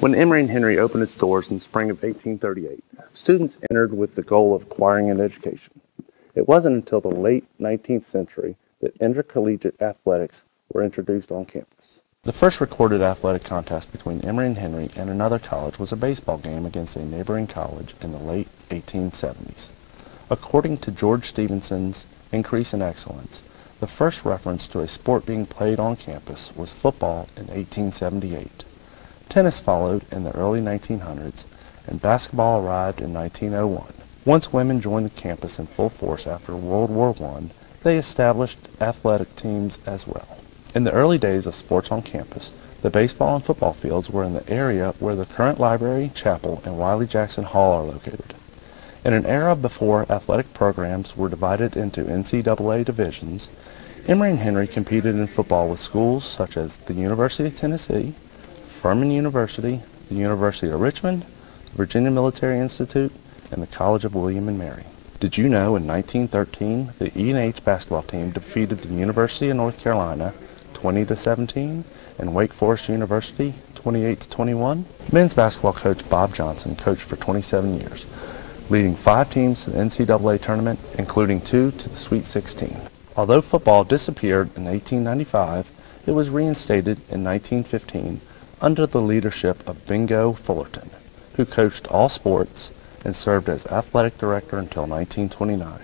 When Emory Henry opened its doors in the spring of 1838, students entered with the goal of acquiring an education. It wasn't until the late 19th century that intercollegiate athletics were introduced on campus. The first recorded athletic contest between Emory Henry and another college was a baseball game against a neighboring college in the late 1870s. According to George Stevenson's Increase in Excellence, the first reference to a sport being played on campus was football in 1878. Tennis followed in the early 1900s, and basketball arrived in 1901. Once women joined the campus in full force after World War I, they established athletic teams as well. In the early days of sports on campus, the baseball and football fields were in the area where the current library, chapel, and Wiley-Jackson Hall are located. In an era before athletic programs were divided into NCAA divisions, Emory Henry competed in football with schools such as the University of Tennessee, Furman University, the University of Richmond, the Virginia Military Institute, and the College of William and Mary. Did you know in 1913 the E&H basketball team defeated the University of North Carolina 20-17 and Wake Forest University 28-21? Men's basketball coach Bob Johnson coached for 27 years, leading 5 teams to the NCAA tournament, including 2 to the Sweet 16. Although football disappeared in 1895, it was reinstated in 1915 under the leadership of Bingo Fullerton, who coached all sports and served as athletic director until 1929.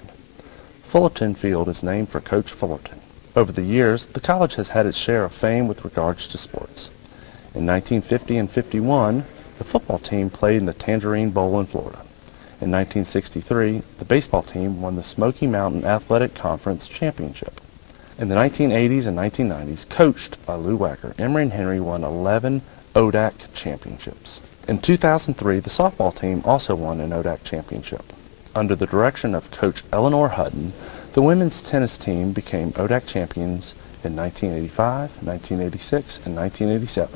Fullerton Field is named for Coach Fullerton. Over the years, the college has had its share of fame with regards to sports. In 1950 and 51, the football team played in the Tangerine Bowl in Florida. In 1963, the baseball team won the Smoky Mountain Athletic Conference Championship. In the 1980s and 1990s, coached by Lou Wacker, Emory Henry won 11 ODAC championships. In 2003, the softball team also won an ODAC championship. Under the direction of Coach Eleanor Hutton, the women's tennis team became ODAC champions in 1985, 1986, and 1987.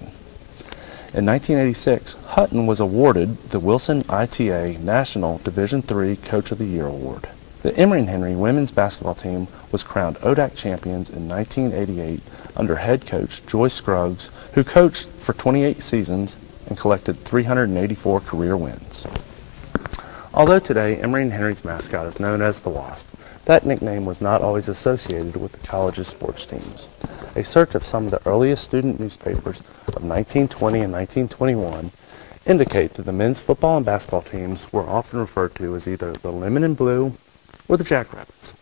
In 1986, Hutton was awarded the Wilson ITA National Division III Coach of the Year Award. The Emory Henry women's basketball team was crowned ODAC champions in 1988 under head coach Joyce Scruggs, who coached for 28 seasons and collected 384 career wins. Although today Emory Henry's mascot is known as the Wasp, that nickname was not always associated with the college's sports teams. A search of some of the earliest student newspapers of 1920 and 1921 indicate that the men's football and basketball teams were often referred to as either the Lemon and Blue or the Jackrabbits.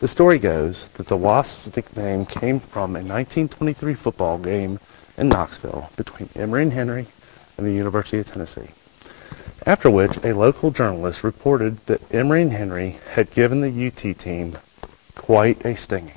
The story goes that the Wasp's nickname came from a 1923 football game in Knoxville between Emory Henry and the University of Tennessee, after which a local journalist reported that Emory Henry had given the UT team quite a stinging.